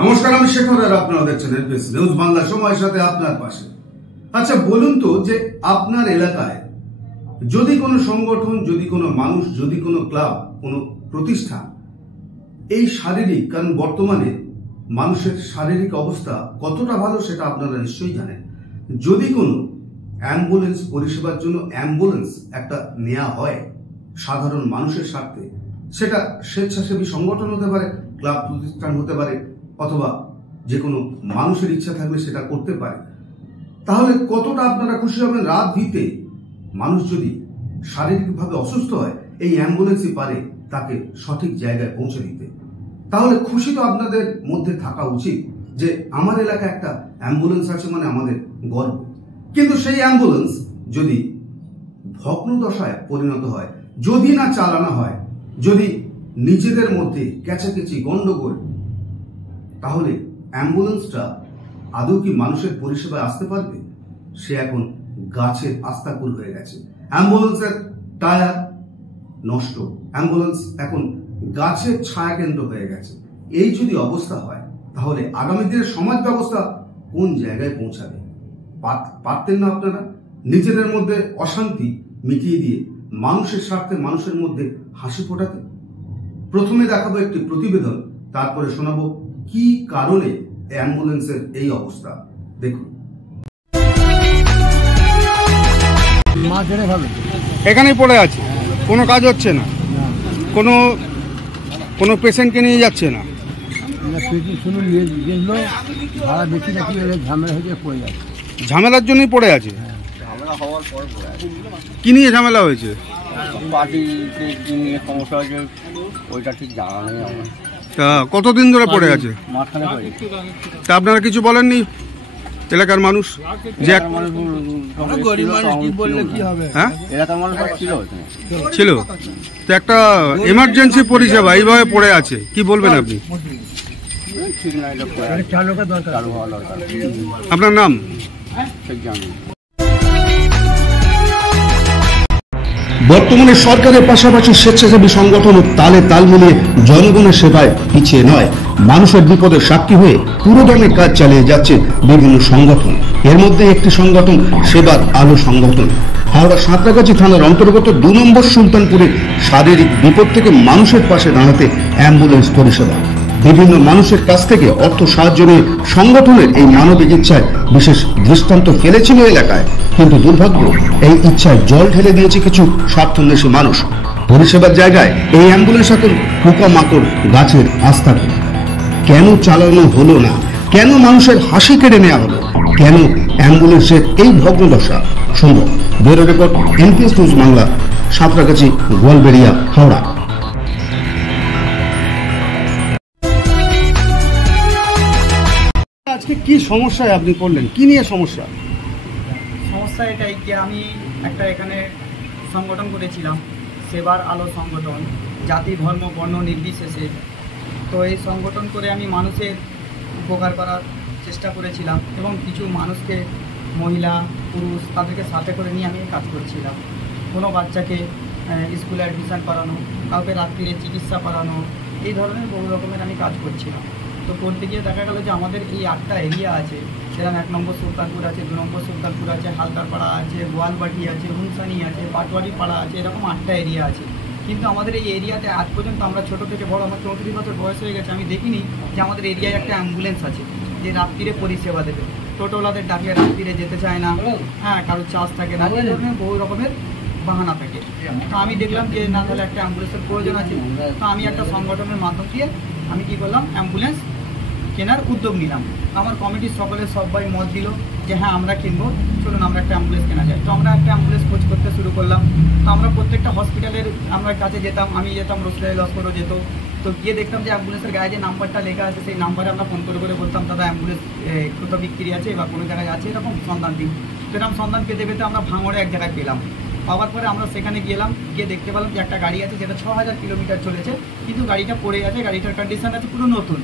নমস্কার, আমি শেখর আর আপনারা দেখছেন এনপিএস নিউজ বাংলা, সময়ের সাথে আপনার পাশে। আচ্ছা বলুন তো, যে আপনার এলাকায় যদি কোনো সংগঠন, যদি কোনো মানুষ, যদি কোনো ক্লাব, কোনো প্রতিষ্ঠান এই শারীরিক, কারণ বর্তমানে মানুষের শারীরিক অবস্থা কতটা ভালো সেটা আপনারা নিশ্চয়ই জানেন, যদি কোনো অ্যাম্বুলেন্স পরিষেবার জন্য অ্যাম্বুলেন্স একটা নেওয়া হয় সাধারণ মানুষের স্বার্থে, সেটা স্বেচ্ছাসেবী সংগঠন হতে পারে, ক্লাব প্রতিষ্ঠান হতে পারে, অথবা যে কোনো মানুষের ইচ্ছা থাকলে সেটা করতে পারে, তাহলে কতটা আপনারা খুশি হবেন। রাত ভিতে মানুষ যদি শারীরিকভাবে অসুস্থ হয়, এই অ্যাম্বুলেন্সই পারে তাকে সঠিক জায়গায় পৌঁছে দিতে। তাহলে খুশি তো আপনাদের মধ্যে থাকা উচিত যে আমার এলাকায় একটা অ্যাম্বুলেন্স আছে, মানে আমাদের গর্ব। কিন্তু সেই অ্যাম্বুলেন্স যদি ভগ্নদশায় পরিণত হয়, যদি না চালানো হয়, যদি নিজেদের মধ্যে ক্যাচাকেচি গন্ডগোল, তাহলে অ্যাম্বুলেন্সটা আদৌ কি মানুষের পরিষেবায় আসতে পারবে? সে এখন গাছের আস্তাকুল হয়ে গেছে। অ্যাম্বুলেন্সের টায়ার নষ্ট, অ্যাম্বুলেন্স এখন গাছের ছায়া কেন্দ্র হয়ে গেছে। এই যদি অবস্থা হয়, তাহলে আগামী দিনের সমাজ ব্যবস্থা কোন জায়গায় পৌঁছাবে? পারতেন না আপনারা নিজেদের মধ্যে অশান্তি মিটিয়ে দিয়ে মানুষের স্বার্থে মানুষের মধ্যে হাসি ফোটাতে? প্রথমে দেখাবো একটি প্রতিবেদন, তারপরে শোনাবো কি কারণে অ্যাম্বুলেন্সের এই অবস্থা। দেখুন, এখানেই পড়ে আছে, কোনো কাজ হচ্ছে না, কোনো পেশেন্টকে নিয়ে যাচ্ছে না। ঝামেলার জন্যই পড়ে আছে। কি নিয়ে ঝামেলা হয়েছে? সমস্যা হয়েছে, ওইটা ঠিক জানা নেই আমার। তা কতদিন ধরে পড়ে আছে? তা আপনারা কিছু বলেননি এলাকার মানুষ? যে ছিল তো একটা এমার্জেন্সি পরিষেবা এইভাবে পড়ে আছে, কি বলবেন আপনি? আপনার নাম? বর্তমানে সরকারের পাশাপাশি স্বেচ্ছাসেবী সংগঠন তালে তাল মিলিয়ে জনগণের সেবায় পিছিয়ে নয়, মানুষের বিপদের সাক্ষী হয়ে পুরোদমে কাজ চালিয়ে যাচ্ছে বিভিন্ন সংগঠন। এর মধ্যে একটি সংগঠন সেবার আলো সংগঠন। হাওড়া সাঁতরাগাছি থানার অন্তর্গত 2 নম্বর সুলতানপুরে শারীরিক বিপদ থেকে মানুষের পাশে দাঁড়াতে অ্যাম্বুলেন্স পরিষেবা। বিভিন্ন মানুষের কাছ থেকে অর্থ সাহায্য নিয়ে সংগঠনের এই মানবিক ইচ্ছায় বিশেষ দৃষ্টান্ত ফেলেছিল এলাকায়, কিন্তু দুর্ভাগ্য এই ইচ্ছায় জল ঢেলে দিয়েছে কিছু স্বার্থন্বেষী মানুষ। পরিষেবার জায়গায় এই অ্যাম্বুলেন্স এখন পোকামাকড় গাছের আস্থা। কেন চালানো হলো না? কেন মানুষের হাসি কেড়ে নেওয়া হলো? কেন অ্যাম্বুলেন্সের এই ভগ্নদশা? সম্ভব। Bureau report, NPS news Bangla, Santragachi, Goalberia, Howrah. আজকে কি সমস্যায় আপনি পড়লেন? কি নিয়ে সমস্যা? সমস্যা এটাই যে আমি একটা এখানে সংগঠন করেছিলাম, সেবার আলো সংগঠন, জাতি ধর্ম বর্ণ নির্বিশেষে। তো এই সংগঠন করে আমি মানুষের উপকার করার চেষ্টা করেছিলাম এবং কিছু মানুষকে, মহিলা পুরুষ, তাদেরকে সাথে করে নিয়ে আমি কাজ করছিলাম। কোনো বাচ্চাকে স্কুলে অ্যাডমিশন করানো, কাউকে রাত্রিরে চিকিৎসা করানো, এই ধরনের বহু রকমের আমি কাজ করছিলাম। তো করতে গিয়ে দেখা গেল যে আমাদের এই 8টা এরিয়া আছে, সেরকম 1 নম্বর সুলতানপুর আছে, 2 নম্বর সুলতানপুর আছে, হালদারপাড়া আছে, গোয়ালবাটি আছে, হুনসানি আছে, পাটওয়ারি পাড়া আছে, এরকম 8টা এরিয়া আছে। কিন্তু আমাদের এই এরিয়াতে আজ পর্যন্ত, আমরা ছোটো থেকে বড়, আমার 34 বছর বয়স হয়ে গেছে, আমি দেখিনি যে আমাদের এরিয়ায় একটা অ্যাম্বুলেন্স আছে যে রাত্রিরে পরিষেবা দেবে। টোটোওয়ালাদের ডাকলে রাত্রিরে যেতে চায় না, হ্যাঁ, কারোর চার্জ থাকে না, এই ধরনের বহু রকমের বাহানা থাকে। তো আমি দেখলাম যে না, তাহলে একটা অ্যাম্বুলেন্সের প্রয়োজন আছে। তো আমি একটা সংগঠনের মাধ্যম দিয়ে আমি কী করলাম, অ্যাম্বুলেন্স কেনার উদ্যোগ নিলাম। আমার কমিটির সবাই মত দিল যে হ্যাঁ আমরা কিনবো, চলুন আমরা একটা অ্যাম্বুলেন্স কেনা যায়। তো আমরা একটা অ্যাম্বুলেন্স খোঁজ করতে শুরু করলাম। তো আমরা প্রত্যেকটা হসপিটালের আমরা কাছে যেতাম, আমি যেতাম, রসুলাই লস্করও যেত। তো গিয়ে দেখতাম যে অ্যাম্বুলেন্সের গায়ে যে নাম্বারটা লেখা আছে, সেই নাম্বারে আমরা ফোন করে বলতাম দাদা অ্যাম্বুলেন্স কোথাও বিক্রি আছে বা কোনো জায়গায় আছে, এরকম সন্ধান দিন। সেরকম সন্ধান পেতে পেতে আমরা ভাঙড়ে এক জায়গায় পেলাম। পাওয়ার পরে আমরা সেখানে গেলাম, গিয়ে দেখতে পেলাম যে একটা গাড়ি আছে যেটা 6000 কিলোমিটার চলেছে, কিন্তু গাড়িটা পড়ে আছে, গাড়িটার কন্ডিশন আছে পুরো নতুন।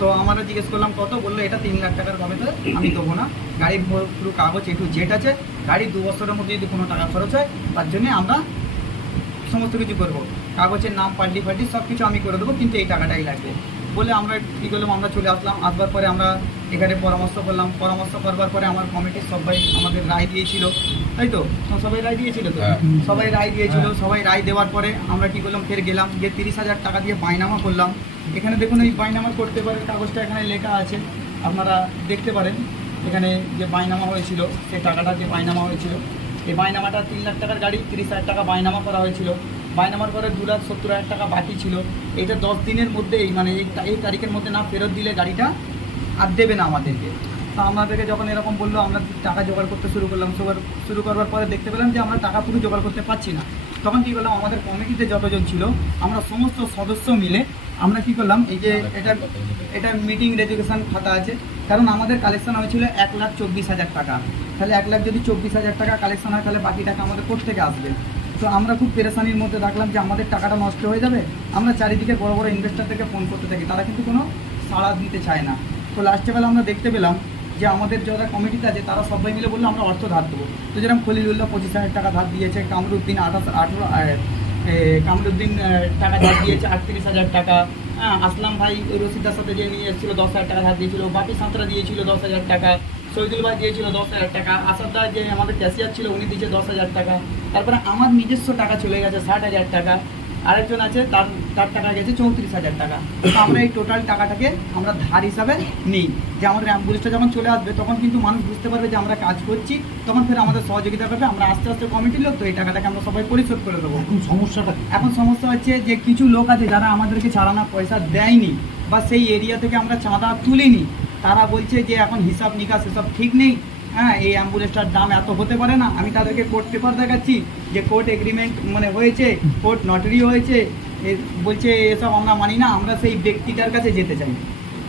তো আমরা জিজ্ঞেস করলাম কত, বললো এটা 3 লাখ টাকার কমে তো আমি দেবো না, গাড়ির পুরো কাগজ একটু জেট আছে, গাড়ি 2 বছরের মধ্যে যদি কোনো টাকা খরচ হয় তার জন্যে আমরা সমস্ত কিছু করবো, কাগজের নাম পাল্টি সব কিছু আমি করে দেবো, কিন্তু এই টাকাটাই লাগবে। বলে আমরা কী করলাম, আমরা চলে আসলাম। আসবার পরে আমরা এখানে পরামর্শ করলাম, পরামর্শ করবার পরে আমার কমিটির সবাই আমাদের রায় দিয়েছিল, তাই তো সবাই রায় দিয়েছিল তো, সবাই রায় দিয়েছিল। সবাই রায় দেওয়ার পরে আমরা কী করলাম, ফের গেলাম, গিয়ে 30,000 টাকা দিয়ে বাইনামা করলাম। এখানে দেখুন এই বাইনামা করতে পারেন কাগজটা এখানে লেখা আছে, আপনারা দেখতে পারেন। এখানে যে বাইনামা হয়েছিল, সেই টাকাটা যে বাইনামা হয়েছিল, এই বাইনামাটা 3 লাখ টাকার গাড়ি, 30,000 টাকা বাইনামা করা হয়েছিল। বাইনামার পরে 2,70,000 টাকা বাকি ছিল। এইটা 10 দিনের মধ্যেই, মানে এই তারিখের মধ্যে না ফেরত দিলে গাড়িটা আর দেবে না আমাদেরকে। তো আমাদেরকে যখন এরকম বললো, আমরা টাকা জোগাড় করতে শুরু করলাম। শুরু করবার পরে দেখতে পেলাম যে আমরা টাকা পুরো জোগাড় করতে পারছি না। তখন কী করলাম, আমাদের কমিটিতে যতজন ছিল আমরা সমস্ত সদস্য মিলে আমরা কী করলাম, এই যে এটা মিটিং রেজুলেশন খাতা আছে, কারণ আমাদের কালেকশন হয়েছিল 1,24,000 টাকা। তাহলে 1,24,000 টাকা কালেকশন হয়, তাহলে বাকি টাকা আমাদের কোত্থেকে আসবে? তো আমরা খুব পেরেশানির মধ্যে থাকলাম যে আমাদের টাকাটা নষ্ট হয়ে যাবে। আমরা চারিদিকে বড় বড় ইনভেস্টরদেরকে ফোন করতে থাকি, তারা কিন্তু কোনো সাড়া দিতে চায় না। তো লাস্টে বেলা আমরা দেখতে পেলাম যে আমাদের যারা কমিটিতে আছে তারা সবাই মিলে বললো আমরা অর্থ ধার দেবো। তো যেরকম খলিলুল্লাহ 25,000 টাকা ধার দিয়েছে, কামরুদ্দিন কামরুদ্দিন টাকা ধার দিয়েছে 38,000 টাকা, আসলাম ভাই রশিদার সাথে যে নিয়ে এসেছিলো 10,000 টাকা ধার দিয়েছিল, বাকি সাঁতরা দিয়েছিল 10,000 টাকা, শহীদুল ভাই দিয়েছিল 10,000 টাকা, আসাদা যে আমাদের ক্যাশিয়ার ছিল উনি দিয়েছে 10,000 টাকা। তারপরে আমার নিজস্ব টাকা চলে গেছে 60,000 টাকা, আরেকজন আছে তার টাকা গেছে 34,000 টাকা। তো আমরা এই টোটাল টাকাটাকে আমরা ধার হিসাবে নিই, যে আমাদের অ্যাম্বুলেন্সটা যখন চলে আসবে তখন কিন্তু মানুষ বুঝতে পারবে যে আমরা কাজ করছি, তখন ফের আমাদের সহযোগিতা করবে। আমরা আস্তে আস্তে কমিটির লোক, তো এই টাকাটাকে আমরা সবাই পরিশোধ করে দেবো। এখন সমস্যা হচ্ছে যে কিছু লোক আছে যারা আমাদেরকে ছাড়ানা পয়সা দেয়নি বা সেই এরিয়া থেকে আমরা চাঁদা তুলিনি, তারা বলছে যে এখন হিসাব নিকাশ এসব ঠিক নেই, হ্যাঁ এই অ্যাম্বুলেন্সটার দাম এত হতে পারে না। আমি তাদেরকে কোর্ট পেপার দেখাচ্ছি যে কোর্ট এগ্রিমেন্ট মানে হয়েছে, কোর্ট নটারি হয়েছে, বলছে এসব আমরা মানি না, আমরা সেই ব্যক্তিটার কাছে যেতে চাই।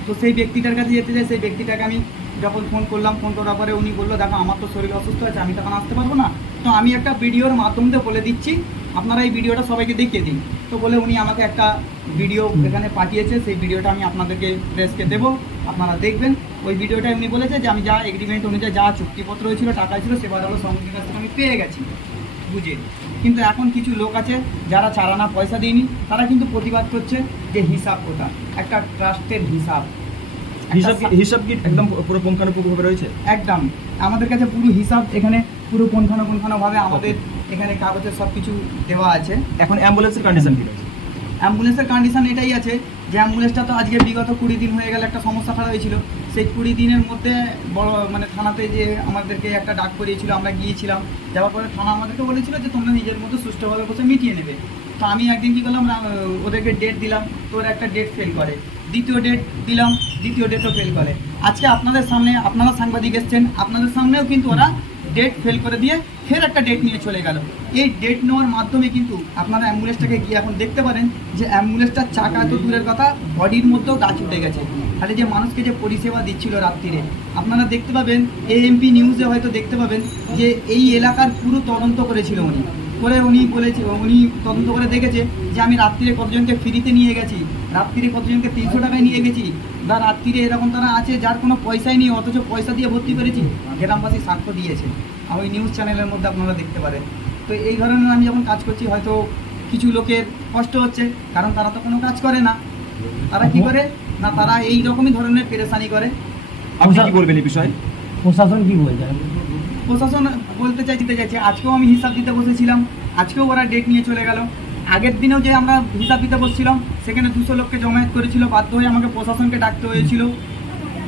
তো সেই ব্যক্তিটার কাছে যেতে চাই, সেই ব্যক্তিটাকে আমি যখন ফোন করলাম, ফোন করার পরে উনি বললো দেখো আমার তো শরীর অসুস্থ আছে, আমি তখন আসতে পারবো না, তো আমি একটা ভিডিওর মাধ্যমে বলে দিচ্ছি, আপনারা এই ভিডিওটা সবাইকে দেখিয়ে দিন। তো বলে উনি আমাকে একটা ভিডিও এখানে পাঠিয়েছে, সেই ভিডিওটা আমি আপনাদেরকে প্রেসকে দেবো, আপনারা দেখবেন। ওই ভিডিওটা এমনি বলেছে যে আমি যা এগ্রিমেন্ট অনুযায়ী যা চুক্তিপত্র হয়েছিল, টাকা ছিল, সেবার হলো সমিতির কাছ থেকে আমি পেয়ে গেছি বুঝে। কিন্তু এখন কিছু লোক আছে যারা চারানা পয়সা দিইনি, তারা কিন্তু প্রতিবাদ করছে যে হিসাব কোথা, একটা ট্রাস্টের হিসাব কি একদম পুরো পুঙ্খানুপুঙ্খভাবে রয়েছে, একদম আমাদের কাছে পুরো হিসাব এখানে পুরো পুঙ্খানুপুঙ্খভাবে আমাদের এখানে কাগজে সব কিছু দেওয়া আছে। এখন অ্যাম্বুলেন্সের কন্ডিশন কী রয়েছে? অ্যাম্বুলেন্সের কন্ডিশন এটাই আছে যে অ্যাম্বুলেন্সটা তো আজকে বিগত 20 দিন হয়ে গেল, একটা সমস্যা খারাপ হয়েছিল। সেই 20 দিনের মধ্যে বড় মানে থানাতে যে আমাদেরকে একটা ডাক করিয়েছিল, আমরা গিয়েছিলাম, যাওয়ার পরে থানা আমাদেরকে বলেছিল যে তোমরা নিজের মতো সুষ্ঠুভাবে বসে মিটিয়ে নেবে। তো আমি একদিন কী করলাম, ওদেরকে ডেট দিলাম, তোর একটা ডেট ফেল করে, দ্বিতীয় ডেট দিলাম, দ্বিতীয় ডেটও ফেল করে। আজকে আপনাদের সামনে, আপনারা সাংবাদিক এসছেন, আপনাদের সামনেও কিন্তু ওরা ডেট ফেল করে দিয়ে ফের একটা ডেট নিয়ে চলে গেল। এই ডেট নেওয়ার মাধ্যমে কিন্তু আপনারা অ্যাম্বুলেন্সটাকে গিয়ে এখন দেখতে পারেন যে অ্যাম্বুলেন্সটার চাকা তো দূরের কথা, বডির মধ্যেও গাছ উঠে গেছে। তাহলে যে মানুষকে যে পরিষেবা দিচ্ছিল রাত্রিরে, আপনারা দেখতে পাবেন এএমপি নিউজে হয়তো দেখতে পাবেন যে এই এলাকার পুরো তদন্ত করেছিল উনি, করে উনি বলেছে, উনি তদন্ত করে দেখেছে যে আমি রাত্রিরে কতজনকে ফ্রিতে নিয়ে গেছি, রাত্রিরে কতজনকে 300 টাকায় নিয়ে গেছি, বা রাত্রিরে এরকম তারা আছে যার কোনো পয়সাই নেই অথচ পয়সা দিয়ে ভর্তি করেছি, গ্রামবাসী সাক্ষ্য দিয়েছে। আর ওই নিউজ চ্যানেলের মধ্যে আপনারা দেখতে পারেন। তো এই ধরনের আমি যখন কাজ করছি, হয়তো কিছু লোকের কষ্ট হচ্ছে, কারণ তারা তো কোনো কাজ করে না। তারা কি করে না, তারা এই রকমই ধরনের পেরেশানি করে। আপনি কি বলবেন এই বিষয়ে? প্রশাসন কি বলছে? প্রশাসন বলতে চাইছে, আজকেও আমি হিসাব দিতে বসেছিলাম, আজকেও ওরা ডেট নিয়ে চলে গেল। আগের দিনেও যে আমরা হিসাব দিতে বসছিলাম, সেখানে 200 লোককে জমায়েত করেছিল, বাধ্য হয়ে আমাকে প্রশাসনকে ডাকতে হয়েছিল।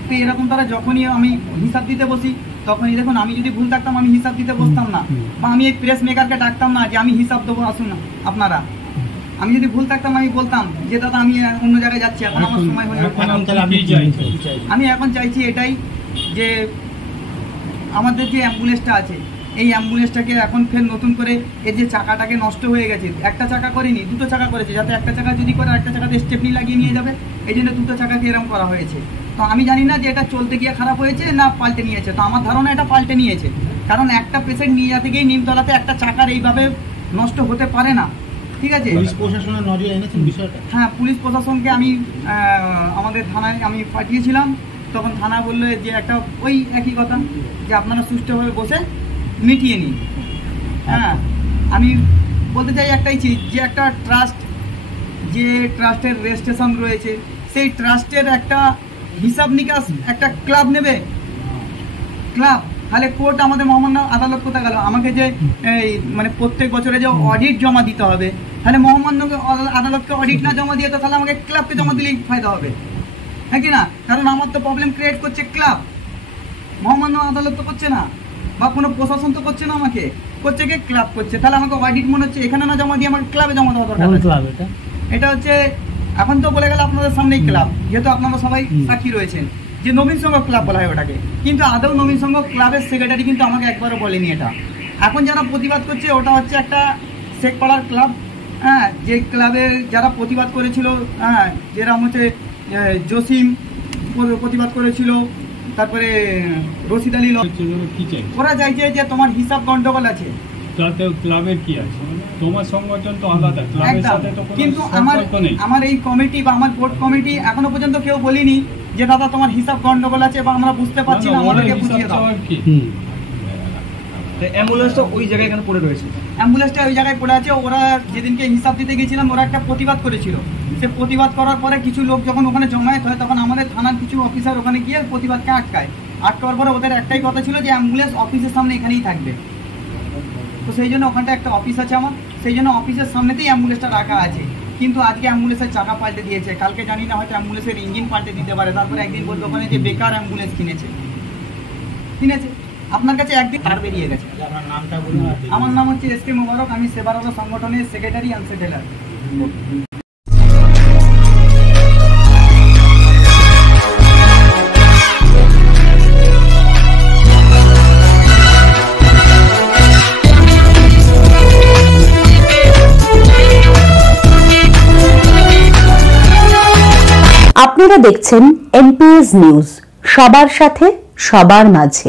তো এরকম তারা যখনই আমি হিসাব দিতে বসি, তখনই দেখুন আমি যদি ভুল থাকতাম আমি হিসাব দিতে বসতাম না, বা আমি এই প্রেস মেকারকে ডাকতাম না যে আমি হিসাব দেবো, আসুন না আপনারা। আমি যদি ভুল থাকতাম আমি বলতাম যে দাদা আমি অন্য জায়গায় যাচ্ছি, এখন আমার সময় হয়ে আমি এখন চাইছি এটাই যে আমাদের যে অ্যাম্বুলেন্সটা আছে, এই অ্যাম্বুলেন্সটাকে এখন ফের নতুন করে এর যে চাকাটাকে নষ্ট হয়ে গেছে, একটা চাকা করেনি, 2টো চাকা করেছে, যাতে একটা চাকা যদি করে একটা চাকাতে স্টেপনি লাগিয়ে নিয়ে যাবে, এই জন্য 2টো চাকাকে এরকম করা হয়েছে। তো আমি জানি না যে এটা চলতে গিয়ে খারাপ হয়েছে না পাল্টে নিয়েছে, তো আমার ধারণা এটা পাল্টে নিয়েছে, কারণ একটা পেশেন্ট নিয়ে যেতে গিয়ে নিমতলাতে একটা চাকার এইভাবে নষ্ট হতে পারে না। ঠিক আছে, পুলিশ প্রশাসনের নজরে এনেছেন বিষয়টা? হ্যাঁ, পুলিশ প্রশাসনকে আমি আমাদের থানায় আমি পাঠিয়েছিলাম, তখন থানা বললো যে একটা ওই একই কথা যে আপনারা সুষ্ঠুভাবে বসে মিটিয়ে নিন। হ্যাঁ, আমি বলতে চাই একটাই চিজ, যে একটা ট্রাস্ট, যে ট্রাস্টের রেজিস্ট্রেশন রয়েছে, সেই ট্রাস্টের একটা হিসাব নিকাশ একটা ক্লাব নেবে, ক্লাব। তাহলে কোর্ট আমাদের মহামান্য আদালত কোথায় গেল? আমাকে যে মানে প্রত্যেক বছরে যে অডিট জমা দিতে হবে, তাহলে মহামান্য আদালতকে অডিট না জমা দিয়ে তো তাহলে আমাকে ক্লাবকে জমা দিলেই ফায়দা হবে, হ্যাঁ কি না? কারণ আমার তো প্রবলেম ক্রিয়েট করছে ক্লাব, মহামান্য আদালত তো করছে না, বা কোনো প্রশাসন তো করছে না, আমাকে করছে কি ক্লাব করছে। তাহলে আমাকে অডিট মনে হচ্ছে এখানে না জমা দিয়ে আমাকে ক্লাবে জমা দেওয়া দরকার। এটা হচ্ছে এখন তো বলে গেল আপনাদের সামনেই ক্লাব, যেহেতু আপনারা সবাই সাক্ষী রয়েছেন যে নবীন সংঘ ক্লাব বলা হয় ওটাকে, কিন্তু আদৌ নবীন সংঘ ক্লাবের সেক্রেটারি কিন্তু আমাকে একবারও বলেনি এটা। এখন যারা প্রতিবাদ করছে ওটা হচ্ছে একটা শেখপাড়ার ক্লাব, হ্যাঁ, যে ক্লাবে যারা প্রতিবাদ করেছিল, হ্যাঁ, যেরকম হচ্ছে জসিম প্রতিবাদ করেছিল, তারপরে রশিদ আলী, ওরা চাইছে যে তোমার হিসাব গন্ডগোল আছে। ক্লাবের কি আছে, তোমার সংগঠন তো আলাদা, ক্লাবের সাথে তো কোনো কিন্তু সম্পর্ক নেই। আমার এই কমিটি বা আমার বোর্ড কমিটি এখনো পর্যন্ত কেউ বলিনি যে দাদা তোমার হিসাব গন্ডগোল আছে বা আমরা বুঝতে পারছি না, আমাদেরকে বুঝিয়ে দাও। অ্যাম্বুলেন্সটা ওই জায়গায় এখানে পড়ে রয়েছে, অ্যাম্বুলেন্সটা ওই জায়গায় পড়ে আছে। ওরা যেদিনকে হিসাব দিতে গেছিলাম ওরা একটা প্রতিবাদ করেছিল, সে প্রতিবাদ করার পরে কিছু লোক যখন ওখানে জমায়েত হয় তখন আমাদের থানার কিছু অফিসার ওখানে গিয়ে প্রতিবাদকে আটকাওয়ার পরে ওদের একটাই কথা ছিল যে অ্যাম্বুলেন্স অফিসের সামনে এখানেই থাকবে। তো সেই জন্য ওখানটা একটা অফিস আছে আমার, সেই জন্য অফিসের সামনেতেই অ্যাম্বুলেন্সটা রাখা আছে। কিন্তু আজকে অ্যাম্বুলেন্সের চাকা পাল্টে দিয়েছে, কালকে জানি না হয়তো অ্যাম্বুলেন্সের ইঞ্জিন পাল্টে দিতে পারে, তারপরে একদিন বলবে ওখানে যে বেকার অ্যাম্বুলেন্স কিনেছে। আপনার কাছে একদিন তার বেরিয়ে গেছে। আমার নাম হচ্ছে এস কে মোবারক, আমি সেবার আলো সংগঠনের সেক্রেটারি অ্যান্ড সেটেলার। আপনারা দেখছেন এমপিএস নিউজ, সবার সাথে সবার মাঝে।